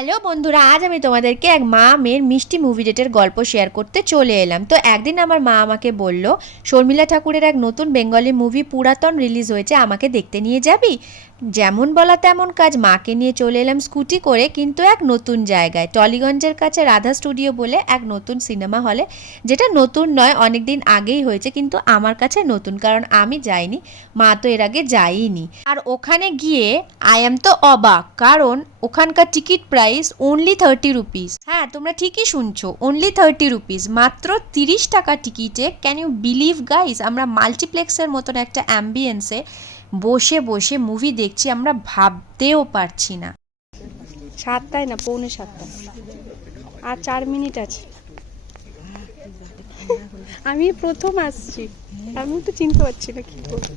Hello বন্ধুরা, আজ আমি তোমাদেরকে এক মা মেয়ের মিষ্টি মুভি ডেটের গল্প শেয়ার করতে চলে এলাম। তো একদিন আমার মা আমাকে বলল, শর্মিলা ঠাকুরের এক নতুন বেঙ্গলি মুভি পুরাতন রিলিজ হয়েছে, আমাকে দেখতে নিয়ে যাবি? যেমন বলা তেমন কাজ, মাকে নিয়ে চলে এলাম স্কুটি করে, কিন্তু এক নতুন জায়গায়, টলিগঞ্জের কাছে রাধা স্টুডিও বলে এক নতুন সিনেমা হলে, যেটা নতুন নয়, অনেক দিন আগেই হয়েছে, কিন্তু আমার কাছে নতুন, কারণ আমি যাইনি, মা তো এর আগে যাইনি। আর ওখানে গিয়ে আই এম তো অবাক, কারণ ওখানকার টিকিট প্রাইস অনলি 30 রুপিস। হ্যাঁ, তোমরা ঠিকই শুনছো, অনলি 30 রুপিস, মাত্র 30 টাকা টিকিটে। ক্যান ইউ বিলিভ গাইস, আমরা মাল্টিপ্লেক্সের মতন একটা অ্যাম্বিয়েন্সে বসে বসে মুভি দেখছি, আমরা ভাবতেও পারছি না। 7টায় না, পৌনে 7টা, আর 4 মিনিট আছে। আমি প্রথম আসছি, আমি তো চিনতে পারছি না কি করবো।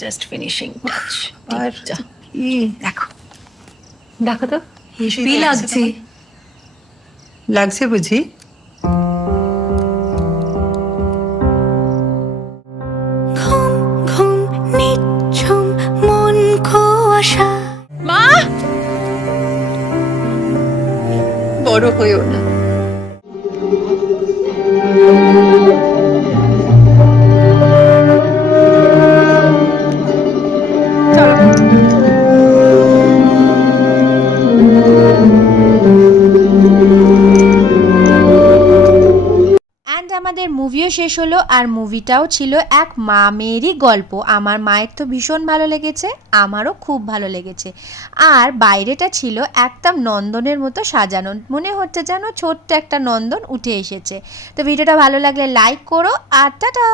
Just finishing touch. আর দেখো দেখো তো হেভি লাগছে। লাগছে বুঝি? মা, বড় হয়েও না। অ্যান্ড আমাদের মুভিও শেষ হলো, আর মুভিটাও ছিল এক মা মেয়েরই গল্প। আমার মায়ের তো ভীষণ ভালো লেগেছে, আমারও খুব ভালো লেগেছে। আর বাইরেটা ছিল একদম নন্দনের মতো সাজানো, মনে হচ্ছে যেন ছোট্ট একটা নন্দন উঠে এসেছে। তো ভিডিওটা ভালো লাগলে লাইক করো, আর টাটা।